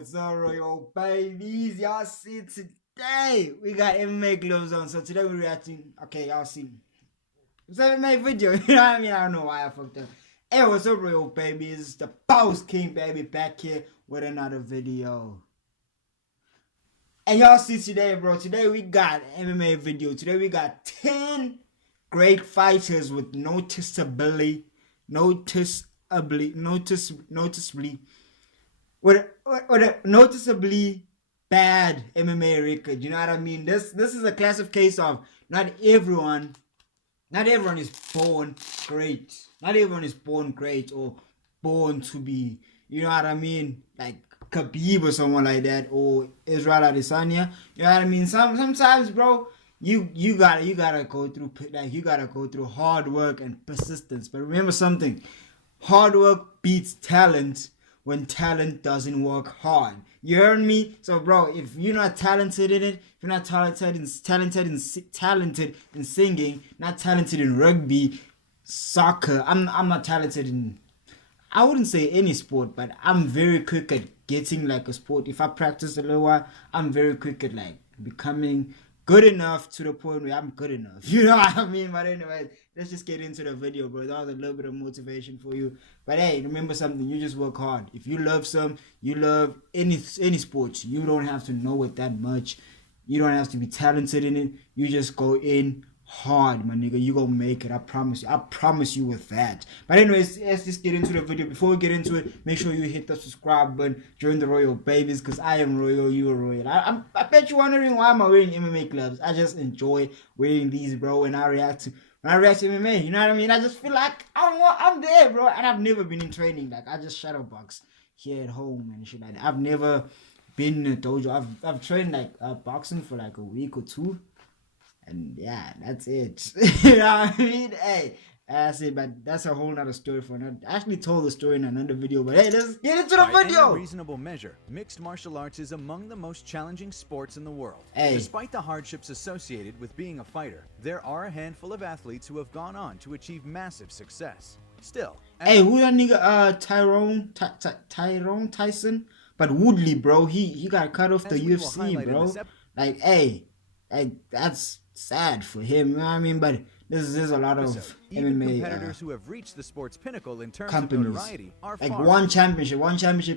What's up, Royal babies? Y'all see today we got MMA gloves on. So today we're reacting. Okay, y'all see. It's an MMA video. You know what I mean? I don't know why I fucked up. Hey, what's up, Royal babies? The Boss King baby back here with another video. And y'all see today, bro. Today we got MMA video. Today we got 10 great fighters with noticeably with a noticeably bad MMA record. You know what I mean? This is a classic case of not everyone is born great. Not everyone is born great or born to be, you know what I mean? Like Khabib or someone like that, or Israel Adesanya. You know what I mean? Sometimes, bro, you gotta go through hard work and persistence. But remember something: hard work beats talent when talent doesn't work hard. You heard me? So, bro, if you're not talented in it, if you're not talented in singing, not talented in rugby, soccer, I'm not talented in, I wouldn't say any sport, but I'm very quick at getting like a sport. If I practice a little while, I'm very quick at like becoming good enough to the point where I'm good enough. You know what I mean? But anyways, let's just get into the video, bro. That was a little bit of motivation for you. But hey, remember something, you just work hard. If you love any sports, you don't have to know it that much. You don't have to be talented in it. You just go in hard, my nigga. You gonna make it. I promise you. I promise you with that. But anyways, let's just get into the video. Before we get into it, make sure you hit the subscribe button. Join the Royal babies, because I am Royal, you are Royal. I bet you're wondering why am I wearing MMA gloves. I just enjoy wearing these, bro, when I react to MMA. You know what I mean? I just feel like I'm there, bro. And I've never been in training. Like, I just shadow box here at home and shit like that. I've never been in a dojo. I've trained like boxing for like a week or two. And yeah, that's it. You know what I mean? Hey, that's it. But that's a whole nother story for another. I actually told the story in another video, but hey, let's get into the video. By any reasonable measure, mixed martial arts is among the most challenging sports in the world. Hey. Despite the hardships associated with being a fighter, there are a handful of athletes who have gone on to achieve massive success. Still, hey, who that nigga? Tyrone Tyson, but Woodley, bro. He got cut off the UFC, bro. Like, hey, that's sad for him, you know what I mean? But there's a lot of MMA competitors who have reached the sport's pinnacle in terms companies. of notoriety are like far. one championship.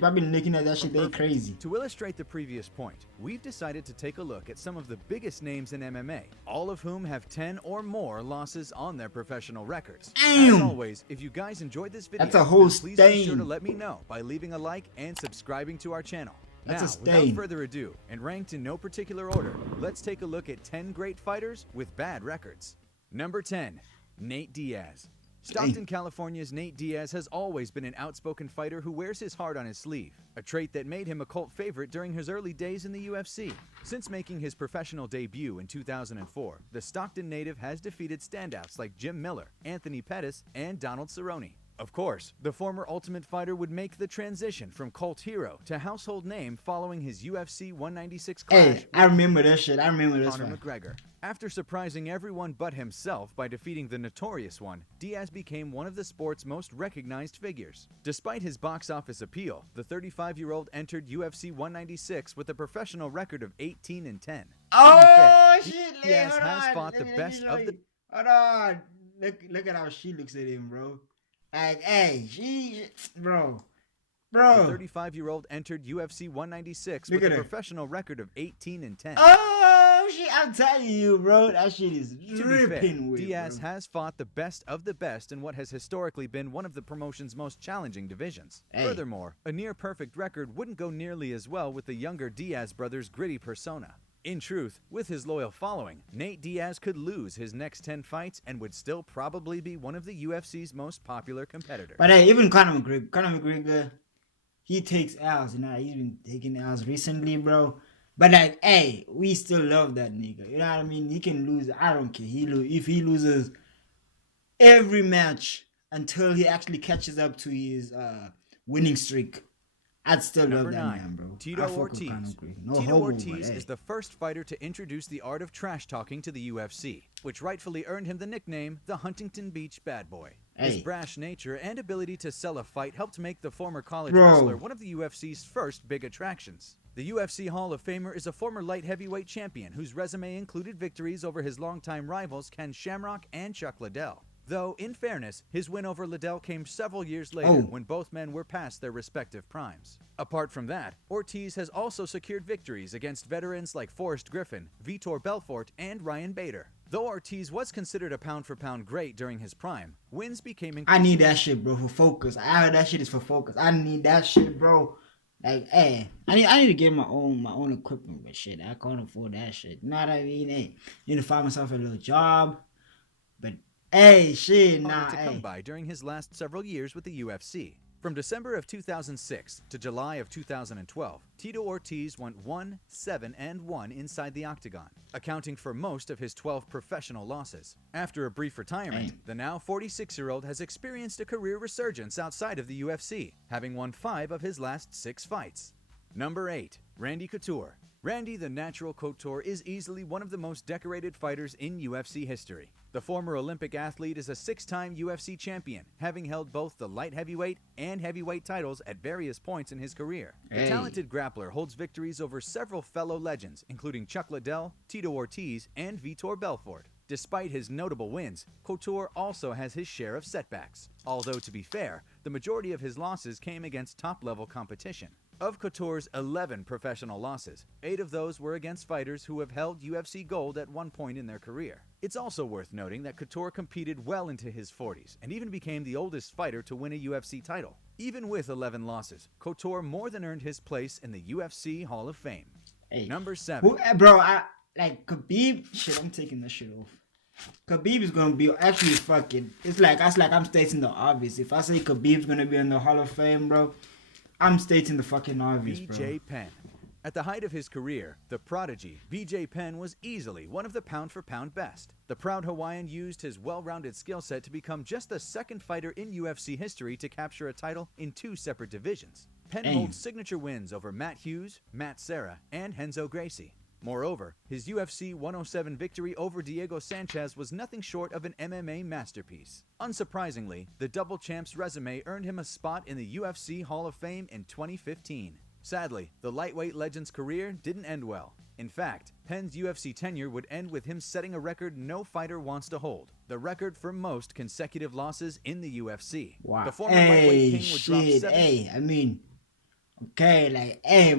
I've been looking at that shit. They crazy. To illustrate the previous point, we've decided to take a look at some of the biggest names in MMA, all of whom have 10 or more losses on their professional records. Damn. As always, if you guys enjoyed this video, that's a whole please stain. be sure to let me know by leaving a like and subscribing to our channel. That's now, a stain. without further ado, and ranked in no particular order, let's take a look at 10 great fighters with bad records. Number 10, Nate Diaz. Stockton, California's Nate Diaz has always been an outspoken fighter who wears his heart on his sleeve, a trait that made him a cult favorite during his early days in the UFC. Since making his professional debut in 2004, the Stockton native has defeated standouts like Jim Miller, Anthony Pettis, and Donald Cerrone. Of course, the former Ultimate Fighter would make the transition from cult hero to household name following his UFC 196 clash. Hey, I remember that shit. I remember this Conor one. McGregor. After surprising everyone but himself by defeating the Notorious One, Diaz became one of the sport's most recognized figures. Despite his box office appeal, the 35-year-old entered UFC 196 with a professional record of 18-10. Oh shit! Diaz has fought the best of the. Hold on. Look at how she looks at him, bro. Like, hey, bro. The 35-year-old entered UFC 196 with a professional record of 18-10. Oh, shit, I'm telling you, bro. That shit is dripping with, Diaz bro. has fought the best of the best in what has historically been one of the promotion's most challenging divisions. Hey. Furthermore, a near-perfect record wouldn't go nearly as well with the younger Diaz brothers' gritty persona. In truth, with his loyal following, Nate Diaz could lose his next 10 fights and would still probably be one of the UFC's most popular competitors. But hey, even Conor McGregor, he takes L's, you know, he's been taking L's recently, bro. But like, hey, we still love that nigga, you know what I mean? He can lose, I don't care. If he loses every match until he actually catches up to his winning streak, I'd still love that man, bro. Tito Ortiz. Tito Ortiz is the first fighter to introduce the art of trash talking to the UFC, which rightfully earned him the nickname the Huntington Beach Bad Boy. His Hey, brash nature and ability to sell a fight helped make the former college bro. wrestler one of the UFC's first big attractions. The UFC Hall of Famer is a former light heavyweight champion whose resume included victories over his longtime rivals Ken Shamrock and Chuck Liddell. Though, in fairness, his win over Liddell came several years later Oh. when both men were past their respective primes. Apart from that, Ortiz has also secured victories against veterans like Forrest Griffin, Vitor Belfort, and Ryan Bader. Though Ortiz was considered a pound-for-pound great during his prime, wins became I increasingly... need that shit, bro, for focus. I heard that shit is for focus. I need that shit, bro. Like, hey, I need to get my own equipment, but shit, I can't afford that shit. You know what I mean? Hey, need to find myself a little job. But hey, shit, nah, to come hey. by during his last several years with the UFC. From December of 2006 to July of 2012, Tito Ortiz went 1-7-1 inside the octagon, accounting for most of his 12 professional losses. After a brief retirement, the now 46-year-old has experienced a career resurgence outside of the UFC, having won 5 of his last 6 fights. Number 8. Randy Couture. Randy the Natural Couture is easily one of the most decorated fighters in UFC history. The former Olympic athlete is a 6-time UFC champion, having held both the light heavyweight and heavyweight titles at various points in his career. The talented grappler holds victories over several fellow legends, including Chuck Liddell, Tito Ortiz, and Vitor Belfort. Despite his notable wins, Couture also has his share of setbacks. Although, to be fair, the majority of his losses came against top-level competition. Of Couture's 11 professional losses, 8 of those were against fighters who have held UFC gold at one point in their career. It's also worth noting that Couture competed well into his 40s and even became the oldest fighter to win a UFC title. Even with 11 losses, Couture more than earned his place in the UFC Hall of Fame. Hey. Number 7. Bro, like Khabib, shit, I'm taking that shit off. Khabib is gonna be actually fucking. It's like I'm stating the obvious. If I say Khabib's gonna be in the Hall of Fame, bro, I'm stating the fucking obvious, bro. BJ Penn. At the height of his career, the prodigy, BJ Penn was easily one of the pound-for-pound best. The proud Hawaiian used his well-rounded skill set to become just the second fighter in UFC history to capture a title in 2 separate divisions. Penn holds signature wins over Matt Hughes, Matt Serra, and Renzo Gracie. Moreover, his UFC 107 victory over Diego Sanchez was nothing short of an MMA masterpiece. Unsurprisingly, the double champ's resume earned him a spot in the UFC Hall of Fame in 2015. Sadly, the lightweight legend's career didn't end well. In fact, Penn's UFC tenure would end with him setting a record no fighter wants to hold, the record for most consecutive losses in the UFC. Wow. The former lightweight king would drop 7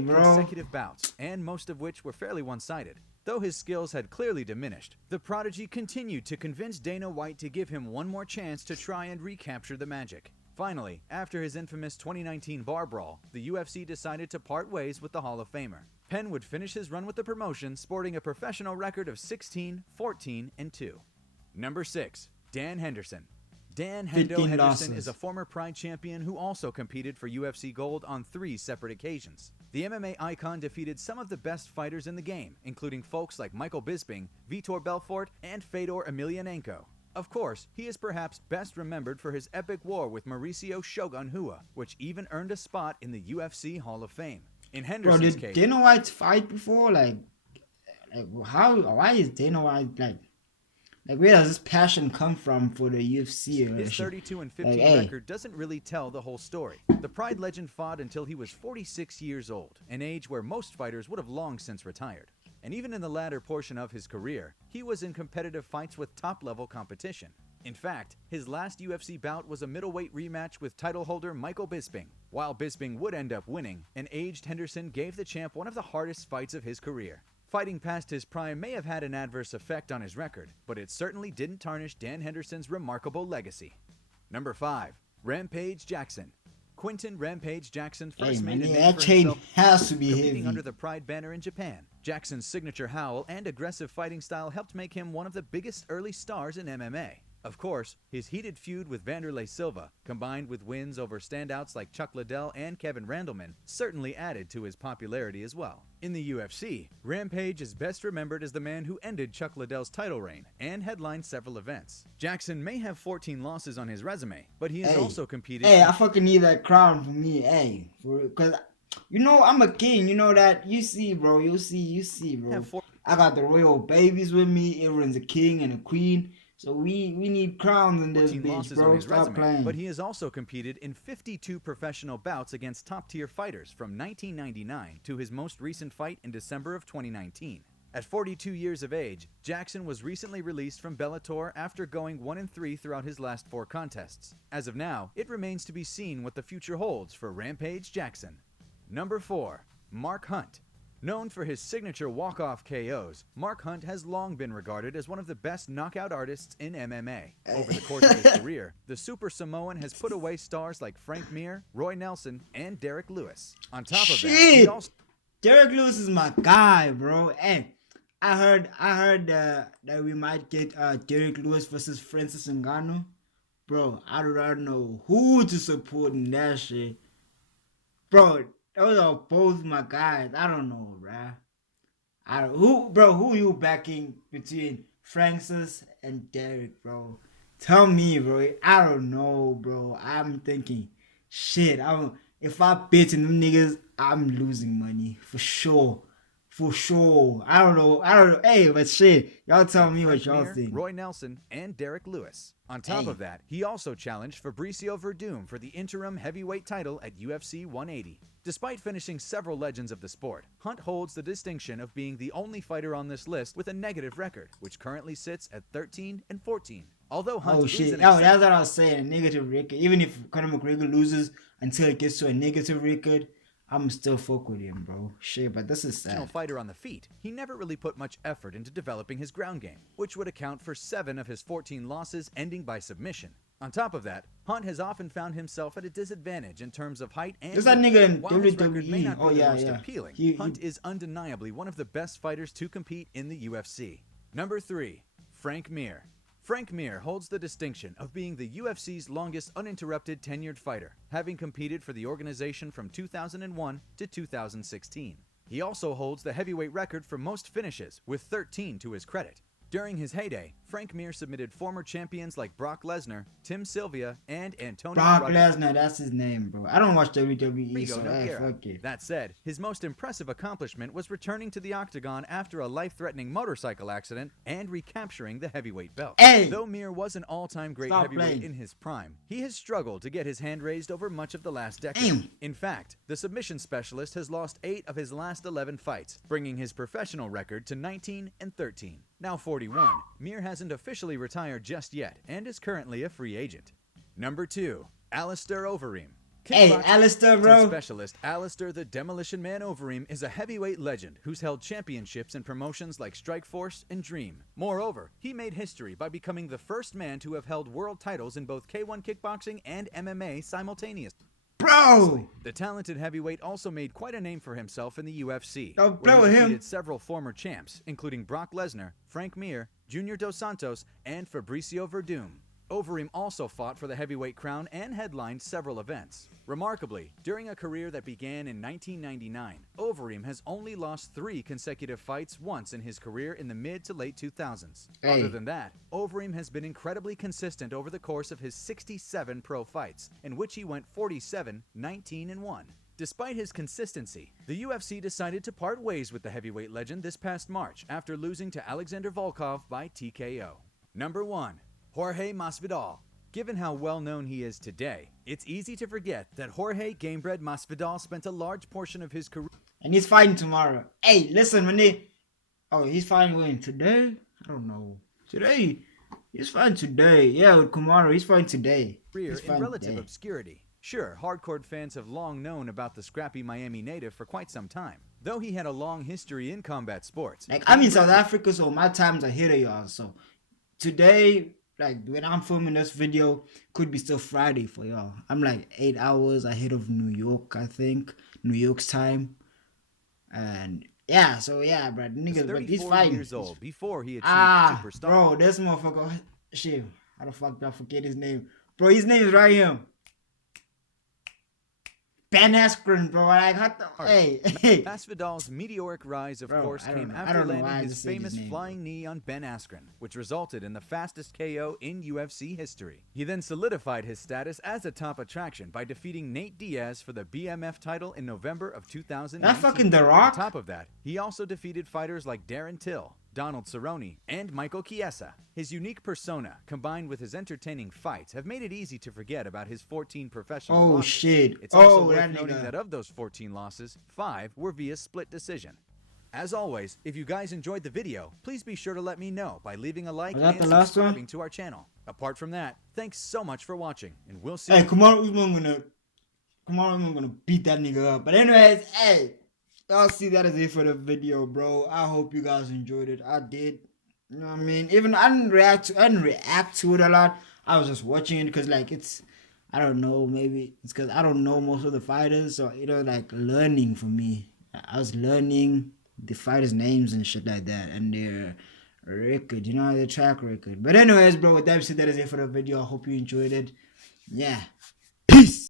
bro. consecutive bouts, and most of which were fairly one-sided. Though his skills had clearly diminished, the prodigy continued to convince Dana White to give him one more chance to try and recapture the magic. Finally, after his infamous 2019 bar brawl, the UFC decided to part ways with the Hall of Famer. Penn would finish his run with the promotion sporting a professional record of 16, 14, and 2. Number 6. Dan Henderson. Dan Hendo Henderson is a former Pride champion who also competed for UFC gold on 3 separate occasions. The MMA icon defeated some of the best fighters in the game, including folks like Michael Bisping, Vitor Belfort, and Fedor Emelianenko. Of course, he is perhaps best remembered for his epic war with Mauricio Shogun Rua, which even earned a spot in the UFC Hall of Fame. In Henderson's case, Dana White fight before? Why is Dana White where does this passion come from for the UFC? His 32-15 record doesn't really tell the whole story. The Pride legend fought until he was 46 years old, an age where most fighters would have long since retired. And even in the latter portion of his career, he was in competitive fights with top-level competition. In fact, his last UFC bout was a middleweight rematch with title holder Michael Bisping. While Bisping would end up winning, an aged Henderson gave the champ one of the hardest fights of his career. Fighting past his prime may have had an adverse effect on his record, but it certainly didn't tarnish Dan Henderson's remarkable legacy. Number 5. Rampage Jackson. Quinton Rampage Jackson first made a name for himself has to be competing heavy. under the Pride banner in Japan. Jackson's signature howl and aggressive fighting style helped make him one of the biggest early stars in MMA. Of course, his heated feud with Vanderlei Silva, combined with wins over standouts like Chuck Liddell and Kevin Randleman, certainly added to his popularity as well. In the UFC, Rampage is best remembered as the man who ended Chuck Liddell's title reign and headlined several events. Jackson may have 14 losses on his resume, but he has also competed... I fucking need that crown for me, because, I'm a king, you know that? You see, bro, you see, bro. I got the royal babies with me, everyone's a king and a queen. So we need crowns in this 14 bitch, losses on bro. his Stop resume, playing. but he has also competed in 52 professional bouts against top-tier fighters from 1999 to his most recent fight in December of 2019. At 42 years of age, Jackson was recently released from Bellator after going 1-3 throughout his last 4 contests. As of now, it remains to be seen what the future holds for Rampage Jackson. Number 4. Mark Hunt. Known for his signature walk-off KOs, Mark Hunt has long been regarded as one of the best knockout artists in MMA. Over the course of his career, the Super Samoan has put away stars like Frank Mir, Roy Nelson, and Derek Lewis. On top of that, he also... Derek Lewis is my guy, bro. And I heard that we might get Derek Lewis versus Francis Ngannou. Bro, I don't know who to support in that shit. Bro, those are both my guys. I don't know, bro. Who you backing between Francis and Derek, bro? Tell me, bro. I don't know, bro. I'm thinking, shit. If I bet in them niggas, I'm losing money for sure. For sure. I don't know. Hey, but shit. Y'all tell me what y'all think. Roy Nelson, and Derek Lewis. On top of that, he also challenged Fabricio Verdum for the interim heavyweight title at UFC 180. Despite finishing several legends of the sport, Hunt holds the distinction of being the only fighter on this list with a negative record, which currently sits at 13-14. Although Hunt is an that's what I was saying, a negative record. Even if Conor McGregor loses until it gets to a negative record, I'm still fuck with him, bro. Shit, but this is sad. Fighter on the feet, he never really put much effort into developing his ground game, which would account for 7 of his 14 losses ending by submission. On top of that, Hunt has often found himself at a disadvantage in terms of height and there's that nigga in while his record may WWE. not be the most appealing, Hunt is undeniably one of the best fighters to compete in the UFC. Number 3. Frank Mir. Frank Mir holds the distinction of being the UFC's longest uninterrupted tenured fighter, having competed for the organization from 2001 to 2016. He also holds the heavyweight record for most finishes, with 13 to his credit. During his heyday, Frank Mir submitted former champions like Brock Lesnar, Tim Sylvia, and Antonio Brock Lesnar, that's his name, bro. I don't watch WWE, so fuck it. That said, his most impressive accomplishment was returning to the octagon after a life-threatening motorcycle accident and recapturing the heavyweight belt. Hey! Though Mir was an all-time great heavyweight in his prime, he has struggled to get his hand raised over much of the last decade. Damn. In fact, the submission specialist has lost 8 of his last 11 fights, bringing his professional record to 19-13. Now 41, Mir hasn't officially retired just yet and is currently a free agent. Number 2, Alistair Overeem. Hey, Alistair, bro. Specialist Alistair the Demolition Man Overeem is a heavyweight legend who's held championships in promotions like Strikeforce and Dream. Moreover, he made history by becoming the first man to have held world titles in both K1 kickboxing and MMA simultaneously. Bro! The talented heavyweight also made quite a name for himself in the UFC. Don't where play he with him. defeated several former champs, including Brock Lesnar, Frank Mir, Junior Dos Santos, and Fabricio Verdum. Overeem also fought for the heavyweight crown and headlined several events. Remarkably, during a career that began in 1999, Overeem has only lost 3 consecutive fights once in his career in the mid to late 2000s. Hey. Other than that, Overeem has been incredibly consistent over the course of his 67 pro fights, in which he went 47, 19, and 1. Despite his consistency, the UFC decided to part ways with the heavyweight legend this past March after losing to Alexander Volkov by TKO. Number 1. Jorge Masvidal. Given how well known he is today, it's easy to forget that Jorge Gamebred Masvidal spent a large portion of his career. And he's fighting tomorrow. Hey, listen, he's fighting when? Today? I don't know. Today? He's fighting today. Yeah, with Kamaru, he's fighting today. In relative obscurity. Sure, hardcore fans have long known about the scrappy Miami native for quite some time, though he had a long history in combat sports. Like, I'm in South Africa, so my time's ahead of y'all. So today, like when I'm filming this video, could be still Friday for y'all. I'm like 8 hours ahead of New York, I think. New York's time. And yeah, so yeah, bro. Niggas, but he's fighting. Years old before he achieved superstar. Bro, this motherfucker. Shit, how the fuck did I forget his name? Bro, his name is right here. Ben Askren, bro. Like, hey. Masvidal's meteoric rise, of course, came after landing his famous flying knee on Ben Askren, which resulted in the fastest KO in UFC history. He then solidified his status as a top attraction by defeating Nate Diaz for the BMF title in November of 2019. That fucking The Rock? On top of that, he also defeated fighters like Darren Till, Donald Cerrone, and Michael Chiesa. His unique persona, combined with his entertaining fights, have made it easy to forget about his 14 professional Oh losses. shit. It's also Oh, worth that noting nigga. that of those 14 losses, 5 were via split decision. As always, if you guys enjoyed the video, please be sure to let me know by leaving a like Was that and the last subscribing one? to our channel. Apart from that, thanks so much for watching, and we'll see Hey, you. Kamara Usman gonna beat that nigga up. But anyways, hey, y'all see that is it for the video, bro. I hope you guys enjoyed it. I did. You know what I mean? Even I didn't react to it a lot. I was just watching it because like it's, I don't know, maybe it's because I don't know most of the fighters, so you know, like learning for me. I was learning the fighters' names and shit like that, and their record, you know, their track record. But anyways, bro, with that said, that is it for the video. I hope you enjoyed it. Yeah. Peace.